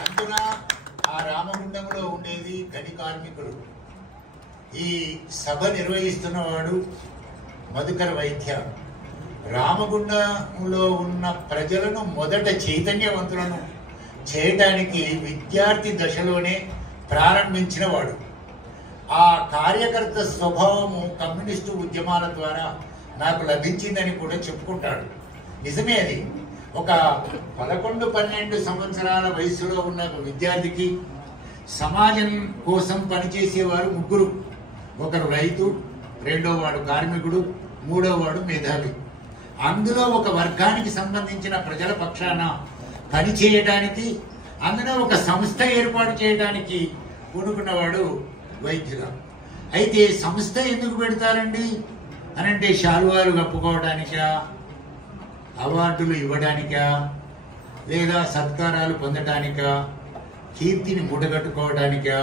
అంటున్నా ఆ రామగుండంలో ఉండేది గని కార్మికుడు. ఈ సభ నిర్వహిస్తున్నవాడు మధుకర వైద్య. రామగుండంలో ఉన్న ప్రజలను మొదట చైతన్యవంతులను చేయడానికి విద్యార్థి దశలోనే ప్రారంభించిన వాడు. ఆ కార్యకర్త స్వభావము కమ్యూనిస్టు ఉద్యమాల ద్వారా నాకు లభించిందని కూడా చెప్పుకుంటాడు. నిజమే అది. ఒక 11-12 సంవత్సరాల వయసులో ఉన్న విద్యార్థికి సమాజం కోసం పనిచేసేవారు ముగ్గురు. ఒకరు రైతు, రెండో వాడు కార్మికుడు, మూడో వాడు మేధావి. అందులో ఒక వర్గానికి సంబంధించిన ప్రజల పక్షాన పనిచేయడానికి, అందులో ఒక సంస్థ ఏర్పాటు చేయడానికి పూనుకున్నవాడు వైద్యుడు. అయితే సంస్థ ఎందుకు పెడతారండి అనంటే శాలువాలు కప్పుకోవడానికా, అవార్డులు ఇవ్వడానికా, లేదా సత్కారాలు పొందడానికా, కీర్తిని మూటగట్టుకోవడానికా,